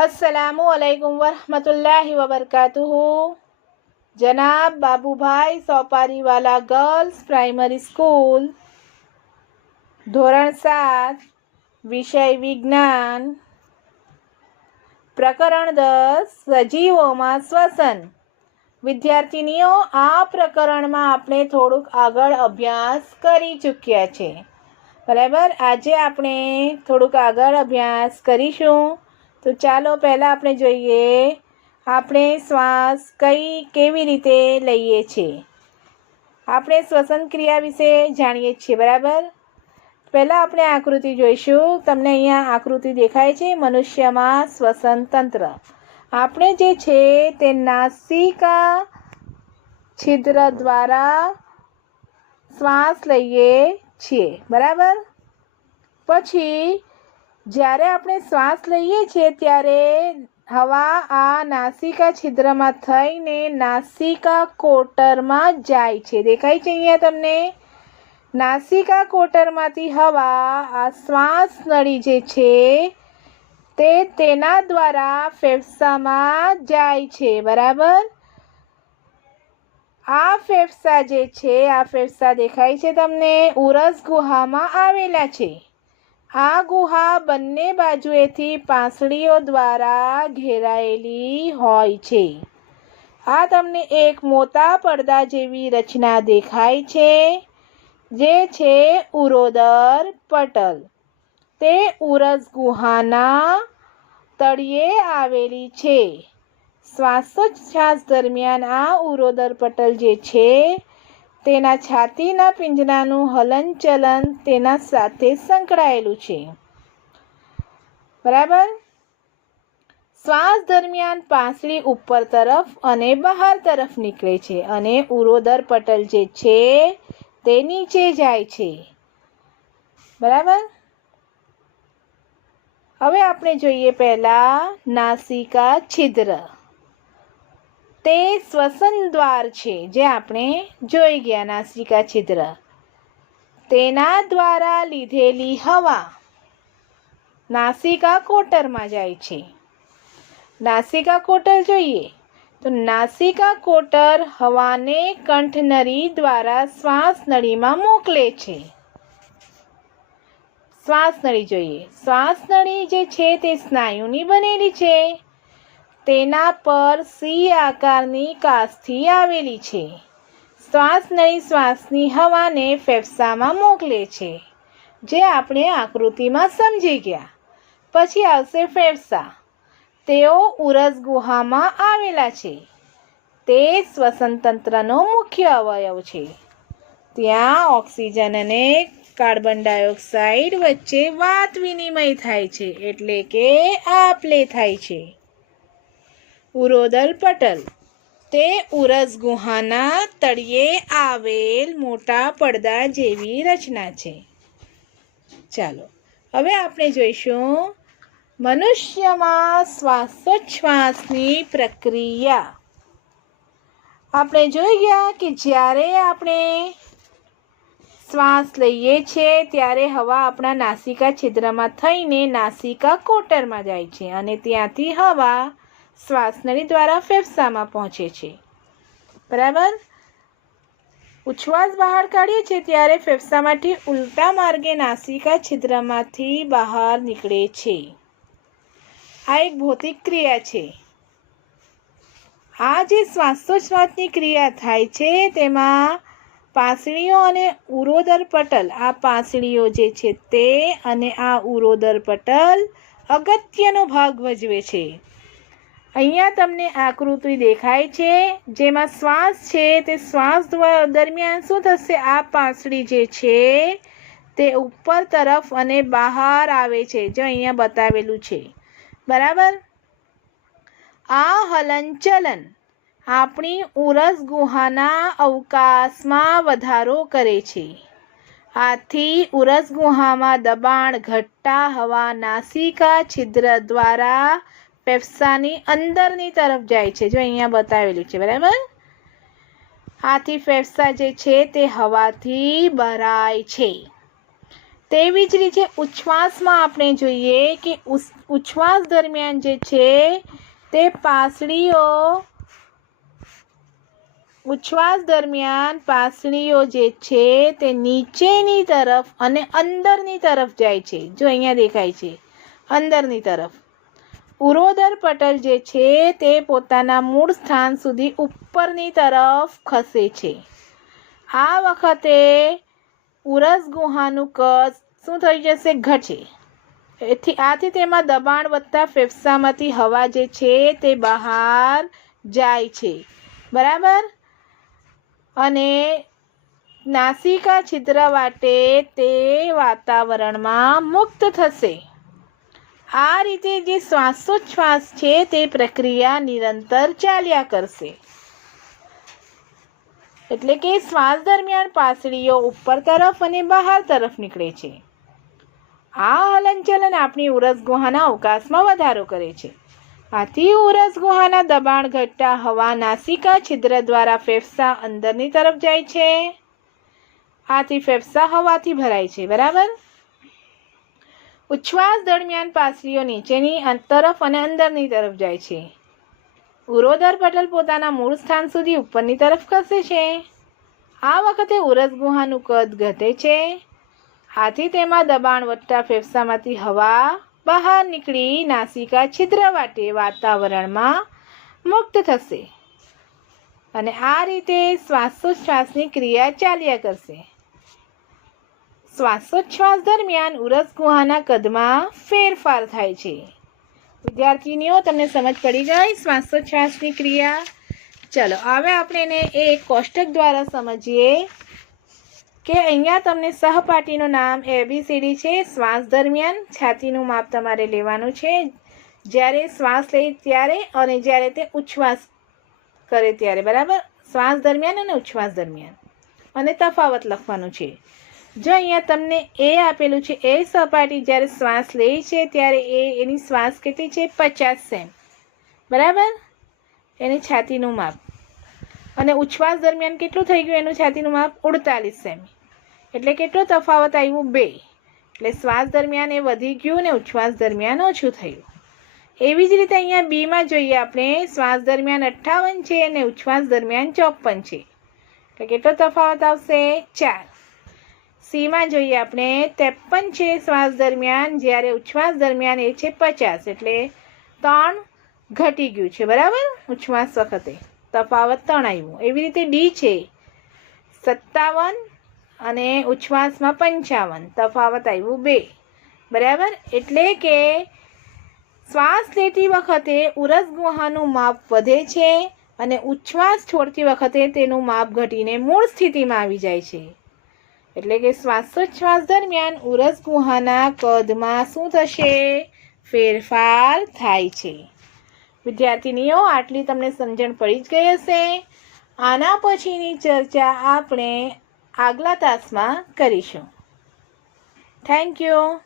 અસલામુ અલૈકુમ વરહમતુલ્લાહી વબરકાતુહુ જનાબ Babubhai Sopariwala girls primary school ધોરણ સાત વિષય વિજ્ઞાન પ્રકરણ દસ સજીવોમાં શ્વસન વિદ્યાર્થિનીઓ આ પ્રકરણમાં આપણે થોડુંક આગળ અભ્યાસ કરી ચૂક્યા છે. બરાબર? આજે આપણે થોડુંક આગળ અભ્યાસ કરીશું. તો ચાલો પહેલાં આપણે જોઈએ, આપણે શ્વાસ કઈ કેવી રીતે લઈએ છીએ. આપણે શ્વસન ક્રિયા વિશે જાણીએ છીએ, બરાબર? પહેલાં આપણે આકૃતિ જોઈશું. તમને અહીંયા આકૃતિ દેખાય છે, મનુષ્યમાં શ્વસન તંત્ર. આપણે જે છે તે નાસિકા છિદ્ર દ્વારા શ્વાસ લઈએ છીએ, બરાબર? પછી જ્યારે આપણે શ્વાસ લઈએ છીએ ત્યારે હવા આ નાસિકા છિદ્રમાં થઈને નાસિકા કોટરમાં જાય છે. દેખાય છે અહીંયા તમને? નાસિકા કોટરમાંથી હવા આ શ્વાસ નળી જે છે તે તેના દ્વારા ફેફસામાં જાય છે. બરાબર? આ ફેફસા જે છે, આ ફેફસા દેખાય છે તમને? ઉરસ ગુહામાં આવેલા છે. આ ગુહા બંને બાજુએથી પાંસળીઓ દ્વારા ઘેરાયેલી હોય છે. આ તમને એક મોટા પડદા જેવી રચના દેખાય છે, જે છે ઉરોદર પટલ. તે ઉરસ ગુહાના તળિયે આવેલી છે. શ્વાસોચ્છ્વાસ દરમિયાન આ ઉરોદર પટલ જે છે તેના છાતીના પિંજરાનું હલનચલન તેના સાથે સંકળાયેલું છે. બરાબર? શ્વાસ દરમિયાન પાંસળી ઉપર તરફ અને બહાર તરફ નીકળે છે અને ઉરોદર પટલ જે છે તે નીચે જાય છે. બરાબર? હવે આપણે જોઈએ પહેલાં નાસિકા છિદ્ર. તે શ્વસન દ્વાર છે, જે આપણે જોઈ ગયા નાસિકા છિદ્ર. તેના દ્વારા લીધેલી હવા નાસિકા કોટરમાં જાય છે. નાસિકા કોટર જોઈએ તો નાસિકા કોટર હવાને કંઠનળી દ્વારા શ્વાસ નળીમાં મોકલે છે. શ્વાસનળી જોઈએ. શ્વાસનળી જે છે તે સ્નાયુની બનેલી છે. તેના પર સી આકારની કાસ્થી આવેલી છે. શ્વાસ નળી શ્વાસની હવાને ફેફસામાં મોકલે છે, જે આપણે આકૃતિમાં સમજી ગયા. પછી આવશે ફેફસા. તેઓ ઉરસ ગુહામાં આવેલા છે. તે શ્વસન તંત્રનો મુખ્ય અવયવ છે. ત્યાં ઓક્સિજન અને કાર્બન ડાયોક્સાઇડ વચ્ચે વાત વિનિમય થાય છે, એટલે કે આપલે થાય છે. ઉરોદલ પટલ. તે ઉરસ ગુહાના તળિયે આવેલ મોટા પડદા જેવી રચના છે. ચાલો, હવે આપણે જોઈશું મનુષ્યમાં શ્વાસોચ્છ્વાસની પ્રક્રિયા. આપણે જોઈ ગયા કે જ્યારે આપણે શ્વાસ લઈએ છીએ, ત્યારે હવા આપણા નાસિકા છિદ્રમાં થઈને નાસિકા કોટરમાં જાય છે અને ત્યાંથી હવા શ્વાસનળી દ્વારા ફેફસામાં પહોંચે છે. બરાબર? ઉચ્છ્વાસ બહાર કાઢીએ છીએ ત્યારે ફેફસામાંથી ઉલટા માર્ગે નાસિકા છિદ્રમાંથી બહાર નીકળે છે. આ એક ભૌતિક ક્રિયા છે. આ જે શ્વાસોચ્છ્વાસની ક્રિયા થાય છે તેમાં પાસળીઓ અને ઉરોદર પટલ, આ પાસળીઓ જે છે તે અને આ ઉરોદર પટલ અગત્યનો ભાગ ભજવે છે. અહીંયા તમને આકૃતિ દેખાય છે, જેમાં શ્વાસ છે, તે શ્વાસ દરમિયાન શું થશે? આ પાંસળી જે છે, તે ઉપર તરફ અને બહાર આવે છે, જે અહીંયા બતાવેલું છે. બરાબર? આ હલનચલન આપણી ઉરસ ગુહાના અવકાશમાં વધારો કરે છે. આથી ઉરસ ગુહામાં દબાણ ઘટતા હવા, નાસિકા, છિદ્ર દ્વારા ફેફસાની અંદરની તરફ જાય છે, જો અહીંયા બતાવેલું છે, બરાબર? આથી ફેફસા જે છે તે હવાથી ભરાય છે. તેવી જ રીતે ઉચ્છ્વાસમાં આપણે જોઈએ કે ઉચ્છ્વાસ દરમિયાન જે છે તે પાસળીઓ, ઉચ્છ્વાસ દરમિયાન પાસળીઓ જે છે તે નીચેની તરફ અને અંદરની તરફ જાય છે. જો અહીંયા દેખાય છે, અંદરની તરફ. ઉરોદર પટલ જે છે તે પોતાના મૂળ સ્થાન સુધી ઉપરની તરફ ખસે છે. આ વખતે ઉરસ ગુહાનું કદ શું થઈ જશે? ઘટે. એથી આથી તેમાં દબાણ વધતા ફેફસામાંથી હવા જે છે તે બહાર જાય છે. બરાબર? અને નાસિકા છિદ્ર વાટે તે વાતાવરણમાં મુક્ત થશે. આ રીતે જે શ્વાસોચ્છ્વાસ છે તે પ્રક્રિયા નિરંતર ચાલ્યા કરશે. એટલે કે શ્વાસ દરમિયાન પાસળીઓ ઉપર તરફ અને બહાર તરફ નીકળે છે. આ હલનચલન આપણી ઉરસ ગુહાના અવકાશમાં વધારો કરે છે. આથી ઉરસ ગુહાના દબાણ ઘટતા હવા નાસિકા છિદ્ર દ્વારા ફેફસા અંદરની તરફ જાય છે. આથી ફેફસા હવાથી ભરાય છે, બરાબર? ઉચ્છ્વાસ દરમિયાન પાસળીઓ નીચેની તરફ અને અંદરની તરફ જાય છે. ઉરોદર પટલ પોતાના મૂળ સ્થાન સુધી ઉપરની તરફ ખસે છે. આ વખતે ઉરસ ગુહાનું કદ ઘટે છે. આથી તેમાં દબાણ વધતા ફેફસામાંથી હવા બહાર નીકળી નાસિકા છિદ્ર વાટે વાતાવરણમાં મુક્ત થશે. અને આ રીતે શ્વાસોચ્છ્વાસની ક્રિયા ચાલ્યા કરશે. શ્વાસોચ્છ્વાસ દરમિયાન ઉરસ ગુહાના કદમાં ફેરફાર થાય છે. વિદ્યાર્થીનીઓ, તમને સમજ પડી ગઈ? શ્વાસોચ્છ્વાસની ક્રિયા? ચલો, હવે આપણે એને એક કોષ્ટક દ્વારા સમજીએ કે અહીંયા તમને સહપાઠીનું નામ એબીસીડી છે. શ્વાસ દરમિયાન છાતીનું માપ તમારે લેવાનું છે. જ્યારે શ્વાસ લે ત્યારે અને જ્યારે તે ઉચ્છ્વાસ કરે ત્યારે, બરાબર? શ્વાસ દરમિયાન અને ઉચ્છ્વાસ દરમિયાન. અને તફાવત લખવાનું છે. જો અહીંયા તમને એ આપેલું છે, એ સપાટી જ્યારે શ્વાસ લે છે, ત્યારે એ એની શ્વાસ કેટલી છે? પચાસ સેમ. બરાબર? એની છાતીનું માપ. અને ઉચ્છ્વાસ દરમિયાન કેટલું થઈ ગયું? એનું છાતીનું માપ ઉડતાલીસ સેમી. એટલે કેટલો તફાવત આવ્યું? બે. એટલે શ્વાસ દરમિયાન એ વધી ગયું ને ઉચ્છ્વાસ દરમિયાન ઓછું થયું. એવી જ રીતે અહીંયા બીમાં જોઈએ આપણે, શ્વાસ દરમિયાન અઠ્ઠાવન છે અને ઉચ્છ્વાસ દરમિયાન ચોપન છે. એટલે કેટલો તફાવત આવશે? ચાર. સીમાં જોઈએ આપણે ત્રેપન છે શ્વાસ દરમિયાન, જ્યારે ઉચ્છ્વાસ દરમિયાન એ છે પચાસ. એટલે ત્રણ ઘટી ગયું છે, બરાબર? ઉચ્છ્વાસ વખતે. તફાવત ત્રણ આવ્યું એવી રીતે ડી છે. સત્તાવન અને ઉચ્છ્વાસમાં પંચાવન. તફાવત આવ્યું બે. બરાબર? એટલે કે શ્વાસ લેતી વખતે ઉરસ ગુહાનું માપ વધે છે અને ઉચ્છ્વાસ છોડતી વખતે તેનું માપ ઘટીને મૂળ સ્થિતિમાં આવી જાય છે. એટલે કે શ્વાસોચ્છ્વાસ દરમિયાન ઉરસ ગુહાના કદમાં શું થશે? ફેરફાર થાય છે. વિદ્યાર્થીનીઓ, આટલી તમને સમજણ પડી જ ગઈ હશે. આના પછીની ચર્ચા આપણે આગલા તાસમાં કરીશું. Thank you